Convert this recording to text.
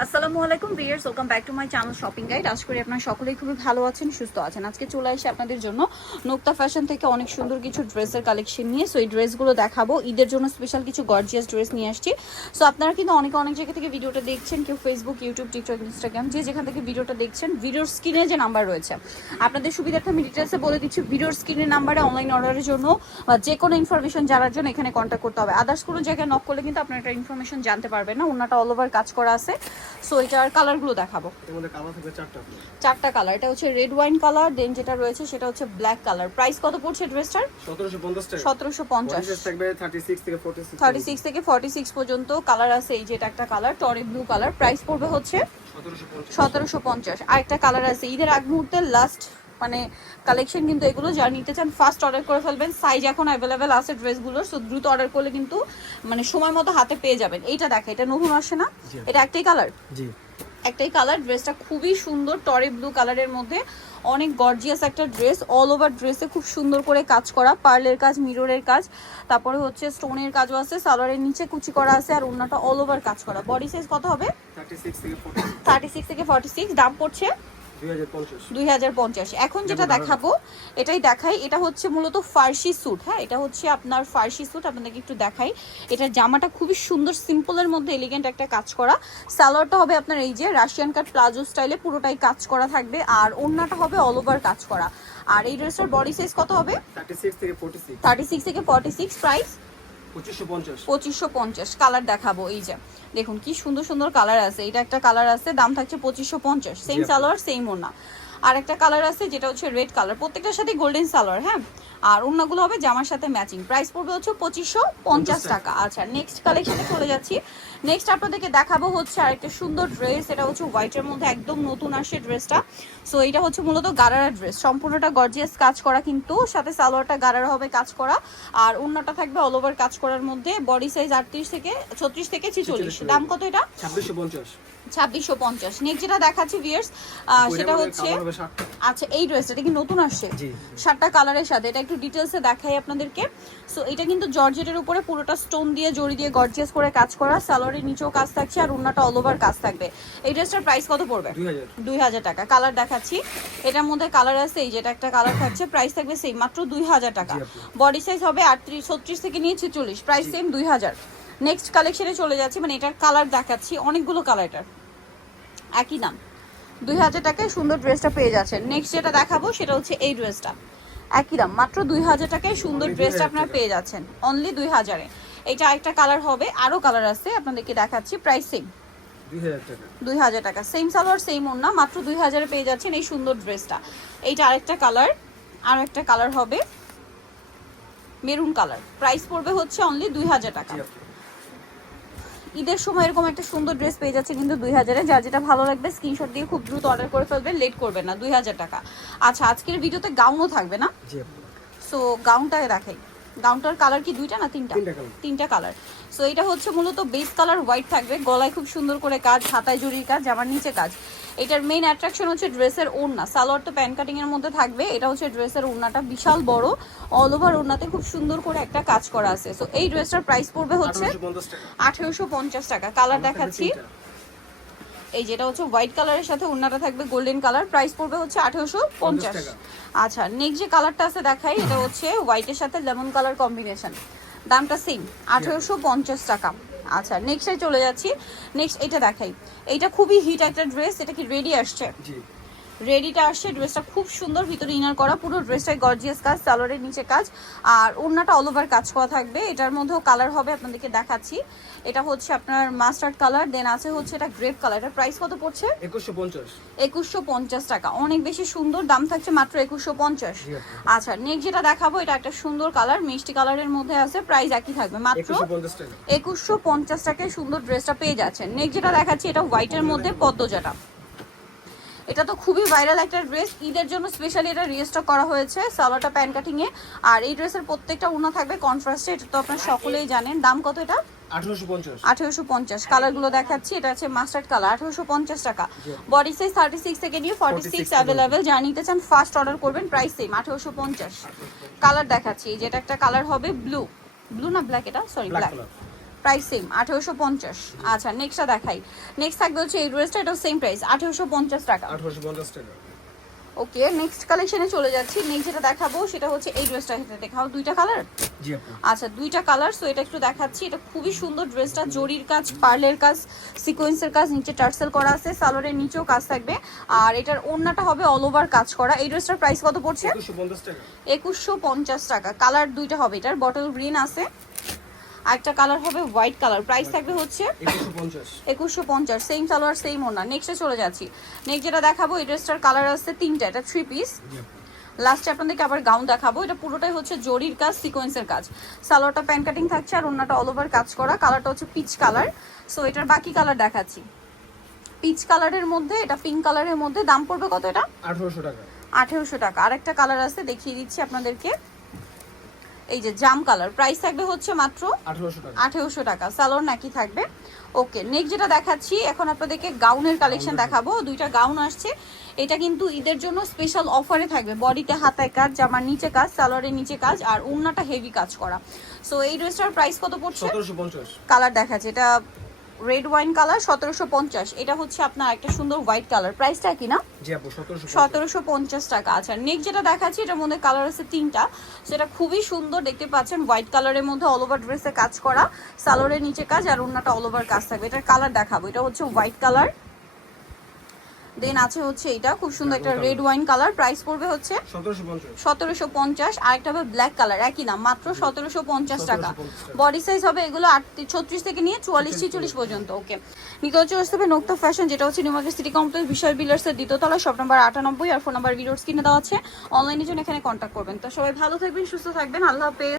আসসালামু আলাইকুম viewers, welcome back to my channel shopping guide. আশা করি আপনারা সকলেই খুবই ভালো আছেন, সুস্থ আছেন। আজকে চলে আসি আপনাদের জন্য নুক্তা ফ্যাশন থেকে অনেক সুন্দর কিছু ড্রেসের কালেকশন নিয়ে। সো এই ড্রেসগুলো দেখাবো, ঈদের জন্য স্পেশাল কিছু গর্জিয়াস ড্রেস নিয়ে আসছি। সো আপনারা কিন্তু অনেক জায়গা থেকে ভিডিওটা দেখছেন, কেউ ফেসবুক, ইউটিউব, টিকটক, ইনস্টাগ্রাম, যে যেখান থেকে ভিডিওটা দেখছেন, ভিডিওর স্ক্রিনে যে নাম্বার রয়েছে আপনাদের সুবিধার্থে আমি ডিটেলসে বলে দিচ্ছি। ভিডিওর স্ক্রিনের নাম্বারে অনলাইন অর্ডারের জন্য বা যে কোনো ইনফরমেশন জানার জন্য এখানে কন্ট্যাক্ট করতে হবে। আদার্স কোনো জায়গায় নক করলে কিন্তু আপনারা একটা ইনফরমেশন জানতে পারবেন না। ওনাটা অল ওভার কাজ করা আছে। সো এটার কালারগুলো দেখাবো, চারটা কালার। এটা হচ্ছে রেড ওয়াইন কালার, দেন যেটা রয়েছে সেটা হচ্ছে ব্ল্যাক কালার। প্রাইস কত পড়ছে ড্রেসটার? 1750 থাকবে 36 থেকে 46 পর্যন্ত কালার আছে। এই যে এটা একটা কালার, টরি ব্লু কালার। প্রাইস পড়বে হচ্ছে 1750। আর একটা কালার আছে ঈদের আগ মুহূর্তে লাস্ট মানে কালেকশন, কিন্তু এগুলো যারা নিতে চান ফার্স্ট অর্ডার করে ফেলবেন। সাইজ এখন অ্যাভেলেবেল আছে ড্রেসগুলোর, সো দ্রুত অর্ডার করলে কিন্তু মানে সময় মতো হাতে পেয়ে যাবেন। এইটা দেখে, এটা নতুন আসে না, এটা একটাই কালার, জি একটাই কালার। ড্রেসটা খুবই সুন্দর, টরি ব্লু কালারের মধ্যে অনেক গর্জিয়াস একটা ড্রেস। অল ওভার ড্রেসে খুব সুন্দর করে কাজ করা, পার্লের কাজ, মিররের কাজ, তারপরে হচ্ছে স্টোনের কাজও আছে। সালোয়ারের নিচে কুচি করা আছে, আর ওন্নাটা অল ওভার কাজ করা। বডি সাইজ কত হবে? 36 থেকে 46। দাম পড়ছে 2050। এখন যেটা দেখাবো এটাই দেখাই। এটা হচ্ছে মূলত ফার্সি স্যুট। হ্যাঁ, এটা হচ্ছে আপনার ফার্সি স্যুট। আপনাদেরকে একটু দেখাই। এটার জামাটা খুবই সুন্দর, সিম্পলের মধ্যে এলিগেন্ট একটা কাজ করা। সালোয়ারটা হবে আপনার এই যে রাশিয়ান কাট প্লাজো স্টাইলে পুরোটাই কাজ করা থাকবে, আর ওড়নাটা হবে অল ওভার কাজ করা। আর এই ড্রেসটার বডি সাইজ কত হবে? 36 থেকে 46। প্রাইস 2550। কালার দেখাবো, এই যে দেখুন কি সুন্দর সুন্দর কালার আছে। এটা একটা কালার আছে, দাম থাকছে 2550। সেম সালোয়ার, সেম ওড়না। আর একটা কালার আছে যেটা হচ্ছে রেড কালার, প্রত্যেকটার সাথে গোল্ডেন সালোয়ার। হ্যাঁ, আর ওড়নাগুলো হবে জামার সাথে ম্যাচিং। প্রাইস পড়বে হচ্ছে 2550 টাকা। আচ্ছা, নেক্সট কালেকশনে চলে যাচ্ছি। নেক্সট আপনাদেরকে দেখাবো হচ্ছে আরেকটা সুন্দর ড্রেস। এটা হচ্ছে হোয়াইটের মধ্যে একদম নতুন আসে ড্রেসটা। সো এটা হচ্ছে মূলত গারারা ড্রেস, সম্পূর্ণটা গর্জিয়াস কাজ করা, কিন্তু সাথে সালোয়ারটা গারারা হবে কাজ করা, আর ওড়নাটা থাকবে অল ওভার কাজ করার মধ্যে। বডি সাইজ 36 থেকে 46। দাম কত এটা? 2650। নেক্সট যেটা দেখাচ্ছি ভিউয়ার্স, সেটা হচ্ছে আচ্ছা এই ড্রেসটা কি নতুন আসছে? 7টা কালারের সাথে। এটা একটু ডিটেলসে দেখাই আপনাদেরকে। সো এটা কিন্তু জর্জেটের উপরে পুরোটা স্টোন দিয়ে, জড়ি দিয়ে গর্জিয়াস করে কাজ করা। সালোয়ারের নিচেও কাজ থাকছে, আর ওড়নাটা অল ওভার কাজ থাকবে। এই ড্রেসটার প্রাইস কত পড়বে? 2000 টাকা। কালার দেখাচ্ছি, এটার মধ্যে কালার আছে। এই যেটা একটা কালার থাকছে, প্রাইস থাকবে সেম, মাত্র 2000 টাকা। বডি সাইজ হবে 36 থেকে নিয়ে 46। Price same 2000। নেক্সট কালেকশনে চলে যাচ্ছি, মানে এটার কালার দেখাচ্ছি, অনেকগুলো কালার, এটার একই দাম। 2000 টাকায় সুন্দর ড্রেসটা পেয়ে যাচ্ছেন। নেক্সট যেটা দেখাবো সেটা হচ্ছে এই ড্রেসটা, একই দাম, মাত্র 2000 টাকায় সুন্দর ড্রেসটা আপনারা পেয়ে যাচ্ছেন অনলি 2000-এ। এটা আরেকটা কালার হবে, আরও কালার আছে, আপনাদেরকে দেখাচ্ছি। প্রাইস সেম 2000 টাকা। সেম সালোয়ার, সেম ওড়না, মাত্র 2000-এ পেয়ে যাচ্ছেন এই সুন্দর ড্রেসটা। এইটা আরেকটা কালার, আর একটা কালার হবে মেরুন কালার। প্রাইস পড়বে হচ্ছে অনলি 2000 টাকা। ঈদের সময় এরকম একটা সুন্দর ড্রেস পেয়ে যাচ্ছে কিন্তু 2000-এ। যার যেটা ভালো লাগবে স্ক্রিনশট দিয়ে খুব দ্রুত অর্ডার করে ফেলবেন, লেট করবেন না। 2000 টাকা। আচ্ছা, আজকের ভিডিওতে গাউনও থাকবে না? সো গাউনটাকে দেখাই। গাউনটার কালার কি দুইটা না তিনটা? তিনটা কালার। সো এটা হচ্ছে মূলত বেস কালার হোয়াইট থাকবে, গলায় খুব সুন্দর করে কাজ, হাতায় জরির কাজ, জামার নিচে কাজ। এটার মেইন অ্যাট্রাকশন হচ্ছে ড্রেসের ওড়না। সালোয়ার তো প্যান্ট কাটিং এর মধ্যে থাকবে, এটা হচ্ছে ড্রেসের ওড়নাটা বিশাল বড়, অল ওভার ওড়নাতে খুব সুন্দর করে একটা কাজ করা আছে। সো এই ড্রেসটার প্রাইস পড়বে হচ্ছে 1850 টাকা। কালার দেখাচ্ছি, এই যেটা হচ্ছে হোয়াইট কালারের সাথে ওড়নাটা থাকবে গোল্ডেন কালার। প্রাইস পড়বে হচ্ছে 1850। আচ্ছা, নেক্সট যে কালারটা আছে দেখাই। এটা হচ্ছে হোয়াইটের সাথে লেমন কালার কম্বিনেশন, দামটা সেম 1850 টাকা। আচ্ছা, নেক্সটে চলে যাচ্ছি। নেক্সট এটা দেখাই। এইটা খুবই হিট একটা ড্রেস। এটা কি রেডি আসছে? রেডিটা আসছে। ড্রেসটা খুব সুন্দর, ভিতরে ইনার করা, পুরো ড্রেসটাই গর্জিয়াস কাজ, সালোয়ারের নিচে কাজ, আর ওড়নাটা অল ওভার কাজ করা থাকবে। এটার মধ্যেও কালার হবে, আপনাদেরকে দেখাচ্ছি। এটা হচ্ছে আপনার মাস্টার্ড কালার, দেন আছে হচ্ছে এটা গ্রেপ কালার। এটার প্রাইস কত পড়ছে? 2150 টাকা। অনেক বেশি সুন্দর, দাম থাকছে মাত্র 2150। আচ্ছা, নেক্সট যেটা দেখাবো এটা একটা সুন্দর কালার, মিষ্টি কালারের মধ্যে আছে। প্রাইস একই থাকবে, মাত্র 2150 টাকায় সুন্দর ড্রেসটা পেয়ে যাচ্ছেন। নেক্সট যেটা দেখাচ্ছি এটা হোয়াইটের মধ্যে পদ্মজাটা। এটা তো খুবই ভাইরাল একটা ড্রেস, ঈদের জন্য স্পেশালি এটা রিস্টক করা হয়েছে সালোয়ারটা প্যান্ট কাটিং এ। আর এই ড্রেসের প্রত্যেকটা ওড়না থাকবে কন্ট্রাস্টে, এটা তো আপনারা সকলেই জানেন। দাম কত এটা? 1850। কালারগুলো দেখাচ্ছি, এটা আছে মাস্টার্ড কালার, 1850 টাকা। বডি সাইজ 36 থেকে নিয়ে 46 অ্যাভেলেবেল। যা নিতে চান ফার্স্ট অর্ডার করবেন, প্রাইস সেম 1850। কালার দেখাচ্ছি, যেটা একটা কালার হবে ব্লু, ব্লু না ব্ল্যাক, এটা সরি ব্ল্যাক, প্রাইস সেম 1850। আচ্ছা নেক্সটটা দেখাই। নেক্সট থাকবে হচ্ছে এই ড্রেসটা, এটাও সেম প্রাইস 1850 টাকা। 1850 টাকা। ওকে নেক্সট কালেকশনে চলে যাচ্ছি। নেক্সট যেটা দেখাবো সেটা হচ্ছে এই ড্রেসটা। এটা দেখাও, দুইটা কালার। জি আপু। আচ্ছা দুইটা কালার। সো এটা একটু দেখাচ্ছি। এটা খুবই সুন্দর ড্রেসটা, জরির কাজ, পার্লের কাজ, সিকোয়েন্সের কাজ, নিচে টার্সেল করা আছে, সালোয়ারের নিচেও কাজ থাকবে, আর এটার ওড়নাটা হবে অল ওভার কাজ করা। এই ড্রেসটার প্রাইস কত পড়ছে? 2150 টাকা। 2150 টাকা। কালার দুইটা হবে, এটার বটল গ্রিন আছে, আরেকটা কালার হবে হোয়াইট কালার। প্রাইস থাকবে হচ্ছে 2150। সেম সালোয়ার সেম ওড়না। নেক্সটে চলে যাচ্ছি। নেক্সট যেটা দেখাবো এই ড্রেসটার কালার আছে তিনটা, এটা 3 পিস। লাস্টে আপনাদেরকে আবার গাউন দেখাবো। এটা পুরোটাই হচ্ছে জরির কাজ, সিকোয়েন্সের কাজ। সালোয়ারটা প্যান কাটিং থাকছে আর ওড়নাটা অল ওভার কাজ করা। কালারটা হচ্ছে পিচ কালার। সো এটার বাকি কালার দেখাচ্ছি। পিচ কালারের মধ্যে, এটা পিঙ্ক কালারের মধ্যে। দাম পড়বে কত এটা? 1800 টাকা। 1800 টাকা। আরেকটা কালার আছে, দেখিয়ে দিচ্ছি আপনাদেরকে, এই যে জাম কালার। প্রাইস থাকবে হচ্ছে মাত্র 1800 টাকা। 1800 টাকা। সালোয়ার নাকি থাকবে। ওকে নেক্সট যেটা দেখাচ্ছি এখন আপনাদেরকে গাউনের কালেকশন দেখাবো। দুইটা গাউন আসছে। এটা কিন্তু ঈদের জন্য স্পেশাল অফারে থাকবে। বডিতে হাতায় কাজ, জামার নিচে কাজ, সালোয়ারের নিচে কাজ, আর ওড়নাটা হেভি কাজ করা। সো এই ড্রেসটার প্রাইস কত পড়ছে? 1750। কালার দেখাচ্ছে, এটা রেড ওয়াইন কালার 1750। এটা হচ্ছে আপনার একটা সুন্দর হোয়াইট কালার। প্রাইসটা কি না? জি আপু 1750। 1750 টাকা। আচ্ছা নেক্সট যেটা দেখাচ্ছি এটার মধ্যে কালার আছে তিনটা। সেটা খুবই সুন্দর, দেখতে পাচ্ছেন হোয়াইট কালারের মধ্যে অল ওভার ড্রেসে কাজ করা, সালোয়ারের নিচে কাজ আর ওড়নাটা অল ওভার কাজ থাকবে। এটার কালার দেখাবো। এটা হচ্ছে হোয়াইট কালার, দেন আছে হচ্ছে এটা খুব সুন্দর একটা রেড ওয়াইন কালার। প্রাইস পড়বে হচ্ছে 1750। আরেকটা হবে ব্ল্যাক কালার, একই দাম মাত্র 1750 টাকা। বডি সাইজ হবে এগুলো 36 থেকে নিয়ে 44-46 পর্যন্ত। ওকে নিতে হচ্ছে হবে নোক্তা ফ্যাশন, যেটা হচ্ছে নিউ মার্কেট সিটি কমপ্লেক্স, বিশাল বিল্ডার্সের দ্বিতীয়তলা, শপ নাম্বার 98 আর ফোন নাম্বার ভিডিওস কিনে দেওয়া আছে। অনলাইনের জন্য এখানে কন্ট্যাক্ট করবেন। তো সবাই ভালো থাকবেন, সুস্থ থাকবেন, আল্লাহ হাফেজ।